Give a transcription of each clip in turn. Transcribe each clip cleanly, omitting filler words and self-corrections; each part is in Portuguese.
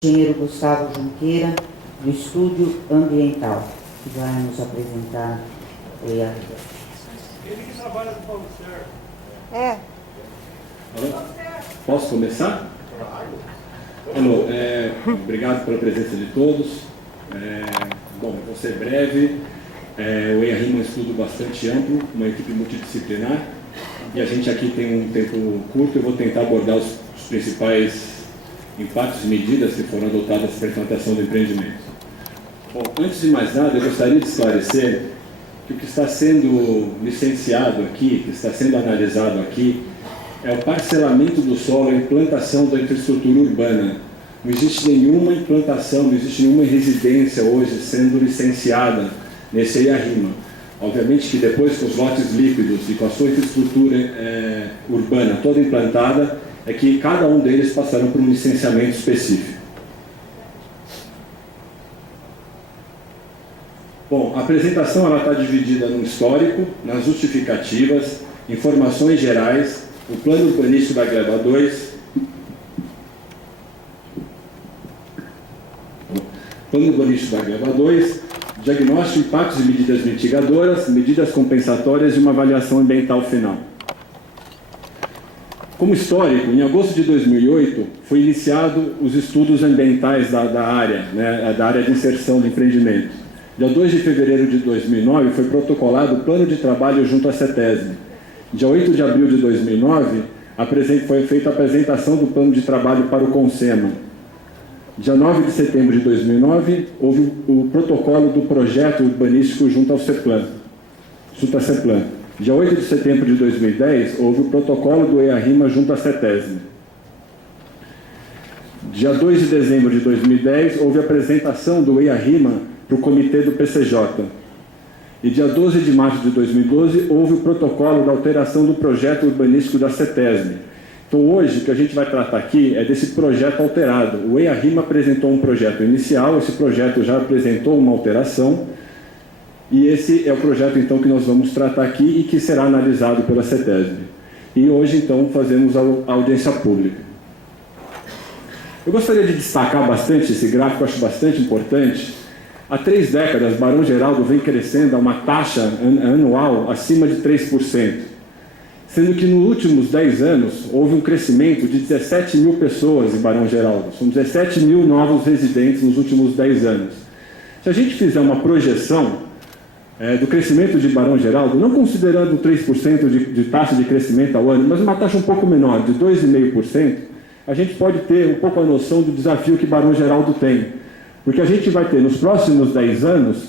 engenheiro Gustavo Junqueira, do Estúdio Ambiental, que vai nos apresentar Ele que trabalha no Paulo Sérgio. Posso começar? Alô, obrigado pela presença de todos. Bom, vou ser breve. O EIA-RIMA é um estudo bastante amplo, uma equipe multidisciplinar, e a gente aqui tem um tempo curto. Eu vou tentar abordar os principais impactos e medidas que foram adotadas para a implantação do empreendimento. Bom, antes de mais nada, eu gostaria de esclarecer que o que está sendo licenciado aqui, que está sendo analisado aqui, é o parcelamento do solo, a implantação da infraestrutura urbana. Não existe nenhuma implantação, não existe nenhuma residência hoje sendo licenciada nesse EIA-RIMA. Obviamente que depois, com os lotes líquidos e com a sua infraestrutura urbana toda implantada, é que cada um deles passarão por um licenciamento específico. Bom, a apresentação está dividida no histórico, nas justificativas, informações gerais, o plano urbanístico da Gleba 2, plano urbanístico da Gleba 2, diagnóstico, impactos e medidas mitigadoras, medidas compensatórias e uma avaliação ambiental final. Como histórico, em agosto de 2008, foi iniciado os estudos ambientais da área de inserção do empreendimento. Dia 2 de fevereiro de 2009, foi protocolado o plano de trabalho junto à CETESB. Dia 8 de abril de 2009, foi feita a apresentação do plano de trabalho para o CONSEMA. Dia 9 de setembro de 2009, houve o protocolo do projeto urbanístico junto à CEPLAN. Dia 8 de setembro de 2010, houve o protocolo do EIA-RIMA junto à CETESB. Dia 2 de dezembro de 2010, houve a apresentação do EIA-RIMA para o comitê do PCJ. E dia 12 de março de 2012, houve o protocolo da alteração do projeto urbanístico da CETESB. Então, hoje, o que a gente vai tratar aqui é desse projeto alterado. O EIA-RIMA apresentou um projeto inicial, esse projeto já apresentou uma alteração, e esse é o projeto, então, que nós vamos tratar aqui e que será analisado pela CETESB. E hoje, então, fazemos a audiência pública. Eu gostaria de destacar bastante esse gráfico, acho bastante importante. Há 3 décadas, Barão Geraldo vem crescendo a uma taxa anual acima de 3%, sendo que nos últimos 10 anos houve um crescimento de 17 mil pessoas em Barão Geraldo. São 17 mil novos residentes nos últimos 10 anos. Se a gente fizer uma projeção do crescimento de Barão Geraldo, não considerando 3% de taxa de crescimento ao ano, mas uma taxa um pouco menor, de 2,5%, a gente pode ter um pouco a noção do desafio que Barão Geraldo tem. Porque a gente vai ter, nos próximos 10 anos,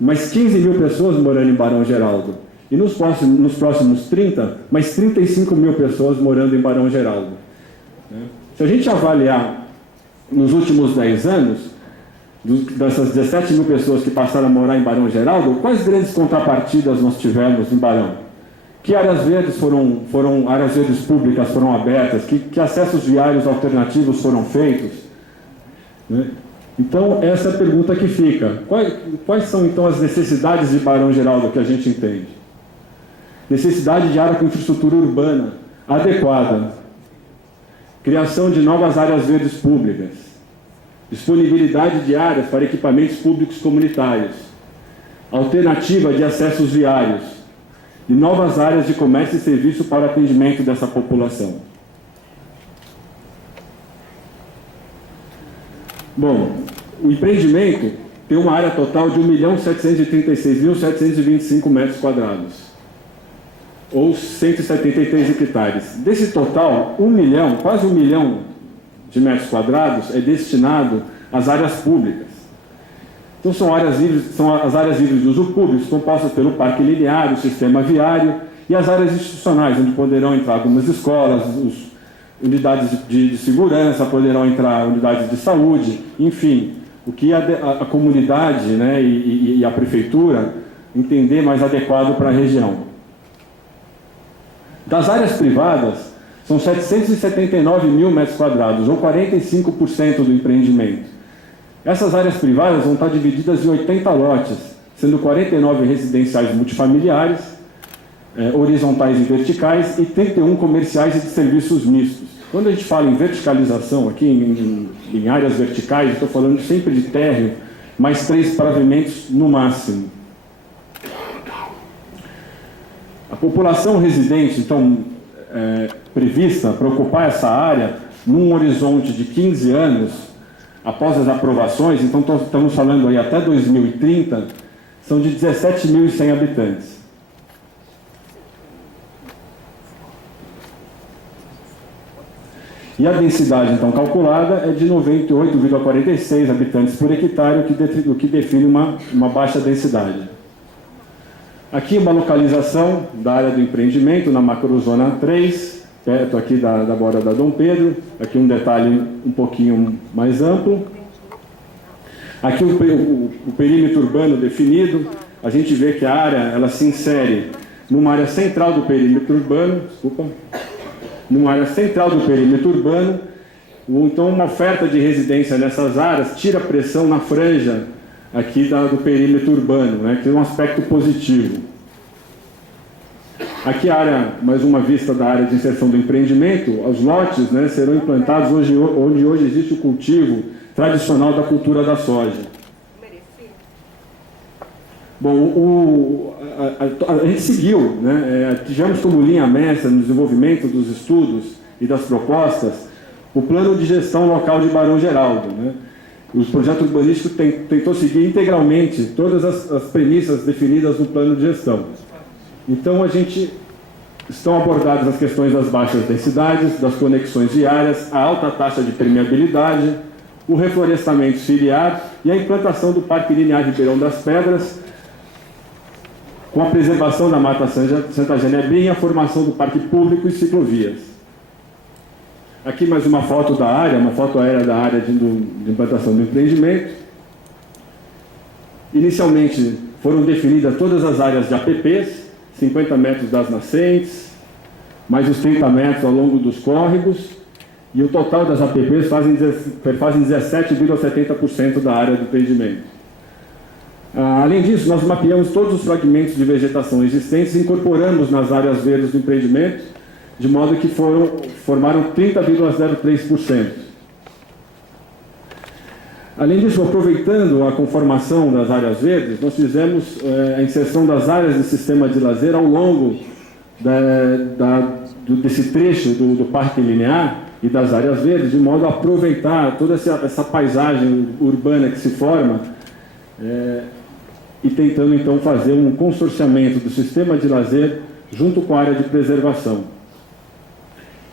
mais 15 mil pessoas morando em Barão Geraldo. E nos próximos 30, mais 35 mil pessoas morando em Barão Geraldo. Se a gente avaliar nos últimos 10 anos, dessas 17 mil pessoas que passaram a morar em Barão Geraldo, quais grandes contrapartidas nós tivemos em Barão? Que áreas verdes áreas verdes públicas foram abertas? Que acessos viários alternativos foram feitos? Então, essa é a pergunta que fica. Quais são, então, as necessidades de Barão Geraldo que a gente entende? Necessidade de área com infraestrutura urbana adequada. Criação de novas áreas verdes públicas. Disponibilidade de áreas para equipamentos públicos comunitários. Alternativa de acessos viários. E novas áreas de comércio e serviço para atendimento dessa população. Bom, o empreendimento tem uma área total de 1.736.725 metros quadrados, ou 173 hectares. Desse total, quase 1 milhão de metros quadrados é destinado às áreas públicas. Então, são as áreas livres de uso público, compostas pelo parque linear, o sistema viário e as áreas institucionais, onde poderão entrar algumas escolas, unidades de segurança, poderão entrar unidades de saúde, enfim, o que a comunidade, e a prefeitura entender mais adequado para a região. Das áreas privadas, são 779 mil metros quadrados, ou 45% do empreendimento. Essas áreas privadas vão estar divididas em 80 lotes, sendo 49 residenciais multifamiliares, horizontais e verticais, e 31 comerciais e de serviços mistos. Quando a gente fala em verticalização, aqui em áreas verticais, estou falando sempre de térreo, mais 3 pavimentos no máximo. A população residente, então, prevista para ocupar essa área, num horizonte de 15 anos, após as aprovações, então estamos falando aí até 2030, são de 17.100 habitantes. E a densidade, então, calculada é de 98,46 habitantes por hectare, o que define uma baixa densidade. Aqui uma localização da área do empreendimento, na macrozona 3, perto aqui da borda da Dom Pedro. Aqui um detalhe um pouquinho mais amplo. Aqui o perímetro urbano definido. A gente vê que a área ela se insere numa área central do perímetro urbano, numa área central do perímetro urbano, ou então uma oferta de residência nessas áreas tira a pressão na franja aqui do perímetro urbano, né, que é um aspecto positivo. Aqui a área, mais uma vista da área de inserção do empreendimento, os lotes, né, serão implantados onde hoje existe o cultivo tradicional da cultura da soja. Bom, a gente seguiu, né, tivemos como linha mestra no desenvolvimento dos estudos e das propostas o plano de gestão local de Barão Geraldo, né? O projeto urbanístico tentou seguir integralmente todas as premissas definidas no plano de gestão. Então, estão abordadas as questões das baixas densidades, das conexões viárias, a alta taxa de permeabilidade, o reflorestamento ciliar e a implantação do Parque Linear Ribeirão das Pedras, com a preservação da Mata Santa Genebrinha e a formação do parque público e ciclovias. Aqui mais uma foto da área, uma foto aérea da área de implantação do empreendimento. Inicialmente foram definidas todas as áreas de APPs, 50 metros das nascentes, mais os 30 metros ao longo dos córregos, e o total das APPs fazem 17,70% da área do empreendimento. Além disso, nós mapeamos todos os fragmentos de vegetação existentes e incorporamos nas áreas verdes do empreendimento, de modo que formaram 30,03%. Além disso, aproveitando a conformação das áreas verdes, nós fizemos a inserção das áreas de sistema de lazer ao longo desse trecho do Parque Linear e das áreas verdes, de modo a aproveitar toda essa paisagem urbana que se forma, e tentando então fazer um consorciamento do sistema de lazer junto com a área de preservação.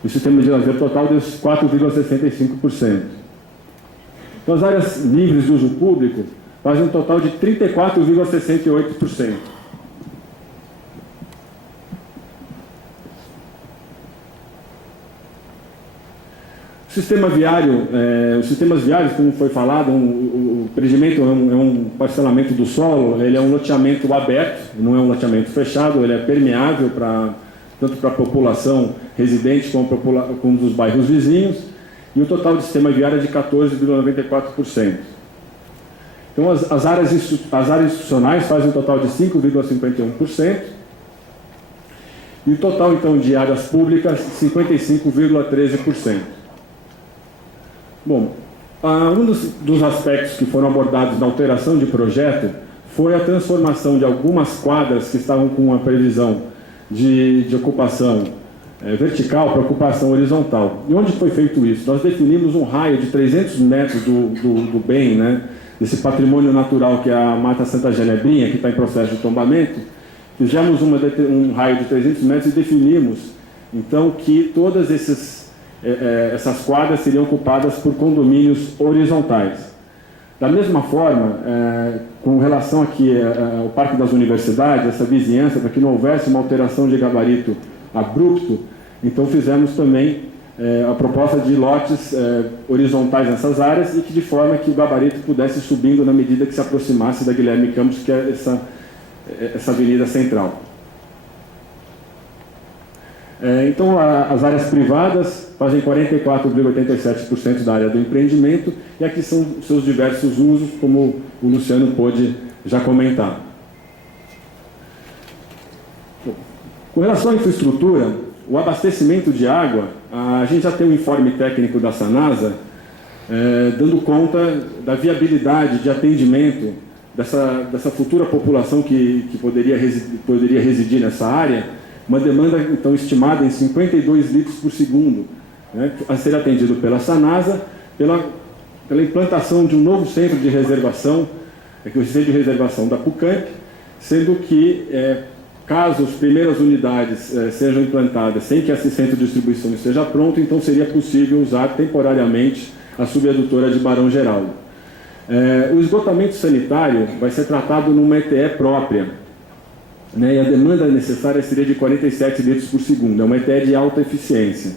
O sistema de lazer total deu 4,65%. Então, as áreas livres de uso público fazem um total de 34,68%. O sistema viário, os sistemas viários, como foi falado, o empreendimento é um parcelamento do solo, ele é um loteamento aberto, não é um loteamento fechado, ele é permeável tanto para a população residente como dos bairros vizinhos, e o total de sistema viário é de 14,94%. Então, as áreas institucionais fazem um total de 5,51%, e o total, então, de áreas públicas, 55,13%. Bom, um dos aspectos que foram abordados na alteração de projeto foi a transformação de algumas quadras que estavam com uma previsão de ocupação vertical para ocupação horizontal. E onde foi feito isso? Nós definimos um raio de 300 metros do bem, né, desse patrimônio natural que é a Mata Santa Genebrinha, que está em processo de tombamento. Fizemos um raio de 300 metros e definimos, então, que todas essas quadras seriam ocupadas por condomínios horizontais. Da mesma forma, com relação aqui ao Parque das Universidades, essa vizinhança, para que não houvesse uma alteração de gabarito abrupto, então fizemos também a proposta de lotes horizontais nessas áreas e que de forma que o gabarito pudesse ir subindo na medida que se aproximasse da Guilherme Campos, que é essa avenida central. Então, as áreas privadas fazem 44,87% da área do empreendimento, e aqui são seus diversos usos, como o Luciano pôde já comentar. Com relação à infraestrutura, o abastecimento de água a gente já tem um informe técnico da Sanasa dando conta da viabilidade de atendimento dessa futura população que poderia residir nessa área, uma demanda então estimada em 52 litros por segundo, né, a ser atendido pela Sanasa, pela implantação de um novo centro de reservação, o centro de reservação da Pucamp, sendo que, caso as primeiras unidades sejam implantadas sem que esse centro de distribuição esteja pronto, então seria possível usar temporariamente a subadutora de Barão Geraldo. O esgotamento sanitário vai ser tratado numa ETE própria, né, e a demanda necessária seria de 47 litros por segundo, é uma ETE de alta eficiência.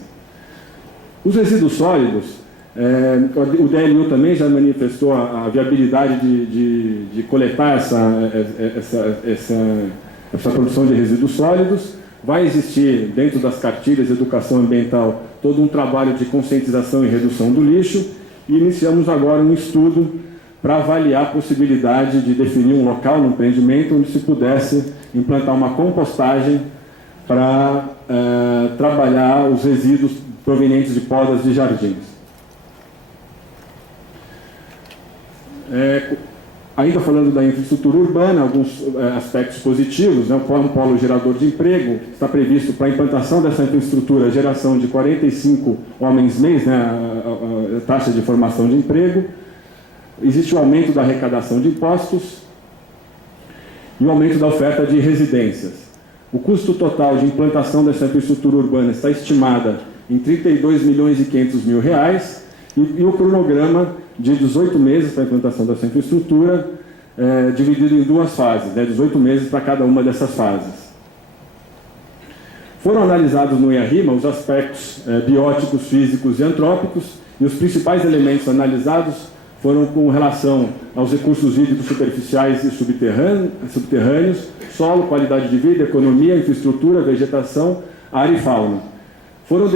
Os resíduos sólidos, o DLU também já manifestou a viabilidade de coletar essa produção de resíduos sólidos. Vai existir, dentro das cartilhas de educação ambiental, todo um trabalho de conscientização e redução do lixo, e iniciamos agora um estudo para avaliar a possibilidade de definir um local no empreendimento onde se pudesse implantar uma compostagem para trabalhar os resíduos provenientes de podas de jardins. Ainda falando da infraestrutura urbana, alguns aspectos positivos, né? Um polo gerador de emprego, está previsto para a implantação dessa infraestrutura a geração de 45 homens-mês, né? A taxa de formação de emprego. Existe o aumento da arrecadação de impostos e o aumento da oferta de residências. O custo total de implantação dessa infraestrutura urbana está estimada em R$ 32.500.000 e o cronograma de 18 meses para a implantação dessa infraestrutura, dividido em duas fases, né, 18 meses para cada uma dessas fases. Foram analisados no IARIMA os aspectos bióticos, físicos e antrópicos, e os principais elementos analisados foram com relação aos recursos hídricos superficiais e subterrâneos, solo, qualidade de vida, economia, infraestrutura, vegetação, ar e fauna. Foram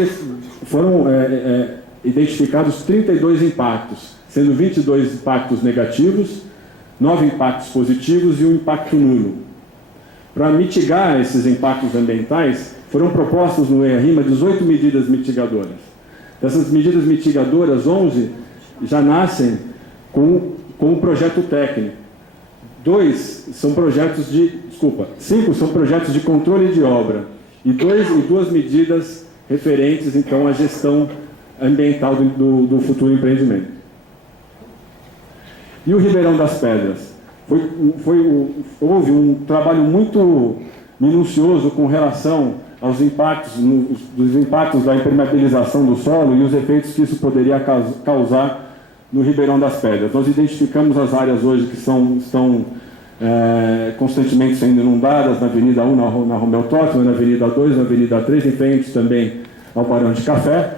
identificados 32 impactos, sendo 22 impactos negativos, 9 impactos positivos e um impacto nulo. Para mitigar esses impactos ambientais, foram propostas no IARIMA 18 medidas mitigadoras. Dessas medidas mitigadoras, 11 já nascem com o projeto técnico. 5 são projetos de controle de obra e duas medidas referentes, então, à gestão ambiental do futuro empreendimento. E o Ribeirão das Pedras? Houve um trabalho muito minucioso com relação aos dos impactos da impermeabilização do solo e os efeitos que isso poderia causar no Ribeirão das Pedras. Nós identificamos as áreas hoje que estão constantemente sendo inundadas, na Avenida 1, na Romeu Toffoli, na Avenida 2, na Avenida 3, em frente também ao Barão de Café.